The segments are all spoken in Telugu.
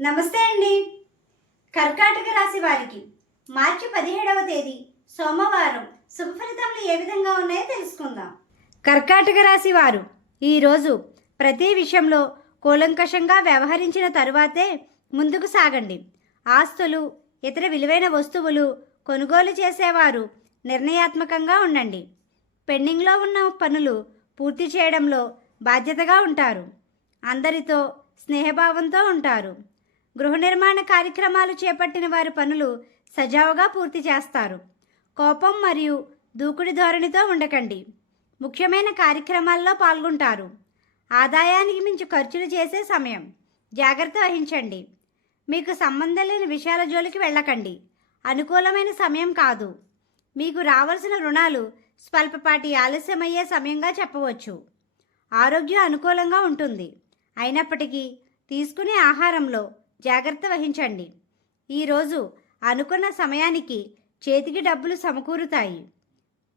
నమస్తే అండి. కర్కాటక రాశి వారికి మార్చి పదిహేడవ తేదీ సోమవారం శుభ ఫలితములు ఏ విధంగా ఉన్నాయో తెలుసుకుందాం. కర్కాటక రాశి వారు ఈరోజు ప్రతి విషయంలో కూలంకషంగా వ్యవహరించిన తరువాతే ముందుకు సాగండి. ఆస్తులు ఇతర విలువైన వస్తువులు కొనుగోలు చేసేవారు నిర్ణయాత్మకంగా ఉండండి. పెండింగ్లో ఉన్న పనులు పూర్తి చేయడంలో బాధ్యతగా ఉంటారు. అందరితో స్నేహభావంతో ఉంటారు. గృహ నిర్మాణ కార్యక్రమాలు చేపట్టిన వారి పనులు సజావుగా పూర్తి చేస్తారు. కోపం మరియు దూకుడి ధోరణితో ఉండకండి. ముఖ్యమైన కార్యక్రమాల్లో పాల్గొంటారు. ఆదాయానికి మించి ఖర్చులు చేసే సమయం. జాగ్రత్త వహించండి. మీకు సంబంధం లేని విషయాల జోలికి వెళ్ళకండి. అనుకూలమైన సమయం కాదు. మీకు రావాల్సిన రుణాలు స్వల్పపాటి ఆలస్యమయ్యే సమయంగా చెప్పవచ్చు. ఆరోగ్యం అనుకూలంగా ఉంటుంది. అయినప్పటికీ తీసుకునే ఆహారంలో జాగ్రత్త వహించండి. ఈరోజు అనుకున్న సమయానికి చేతికి డబ్బులు సమకూరుతాయి.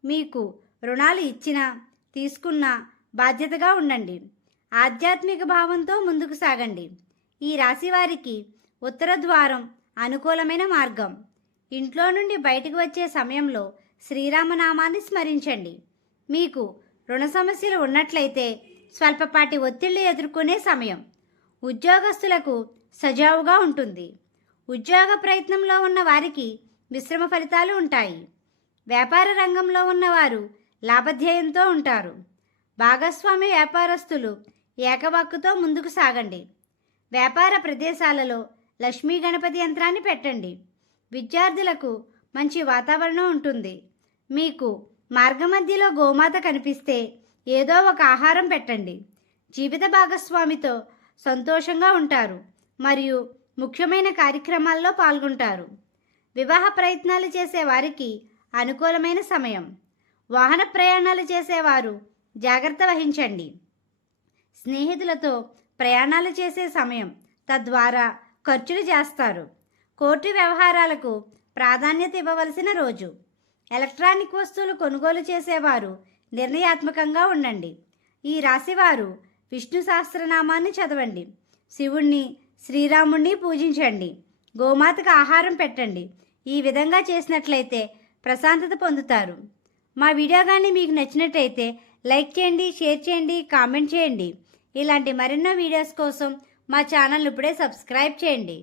మీకు రుణాలు ఇచ్చినా తీసుకున్నా బాధ్యతగా ఉండండి. ఆధ్యాత్మిక భావంతో ముందుకు సాగండి. ఈ రాశి వారికి ఉత్తర ద్వారం అనుకూలమైన మార్గం. ఇంట్లో నుండి బయటకు వచ్చే సమయంలో శ్రీరామనామాన్ని స్మరించండి. మీకు రుణ సమస్యలు ఉన్నట్లయితే స్వల్పపాటి ఒత్తిళ్ళు ఎదుర్కొనే సమయం. ఉద్యోగస్తులకు సజావుగా ఉంటుంది. ఉద్యోగ ప్రయత్నంలో ఉన్న వారికి మిశ్రమ ఫలితాలు ఉంటాయి. వ్యాపార రంగంలో ఉన్నవారు లాభధ్యేయంతో ఉంటారు. భాగస్వామి వ్యాపారస్తులు ఏకవాక్కుతో ముందుకు సాగండి. వ్యాపార ప్రదేశాలలో లక్ష్మీ గణపతి యంత్రాన్ని పెట్టండి. విద్యార్థులకు మంచి వాతావరణం ఉంటుంది. మీకు మార్గమధ్యలో గోమాత కనిపిస్తే ఏదో ఒక ఆహారం పెట్టండి. జీవిత భాగస్వామితో సంతోషంగా ఉంటారు. మరియు ముఖ్యమైన కార్యక్రమాల్లో పాల్గొంటారు. వివాహ ప్రయత్నాలు చేసేవారికి అనుకూలమైన సమయం. వాహన ప్రయాణాలు చేసేవారు జాగ్రత్త వహించండి. స్నేహితులతో ప్రయాణాలు చేసే సమయం తద్వారా ఖర్చులు చేస్తారు. కోర్టు వ్యవహారాలకు ప్రాధాన్యత ఇవ్వవలసిన రోజు. ఎలక్ట్రానిక్ వస్తువులు కొనుగోలు చేసేవారు నిర్ణయాత్మకంగా ఉండండి. ఈ రాశివారు విష్ణు సహస్రనామాన్ని చదవండి. శివుణ్ణి శ్రీరాముణ్ణి పూజించండి. గోమాతకు ఆహారం పెట్టండి. ఈ విధంగా చేసినట్లయితే ప్రశాంతత పొందుతారు. మా వీడియో కానీ మీకు నచ్చినట్లయితే లైక్ చేయండి షేర్ చేయండి కామెంట్ చేయండి. ఇలాంటి మరెన్నో వీడియోస్ కోసం మా ఛానల్ ఇప్పుడే సబ్స్క్రైబ్ చేయండి.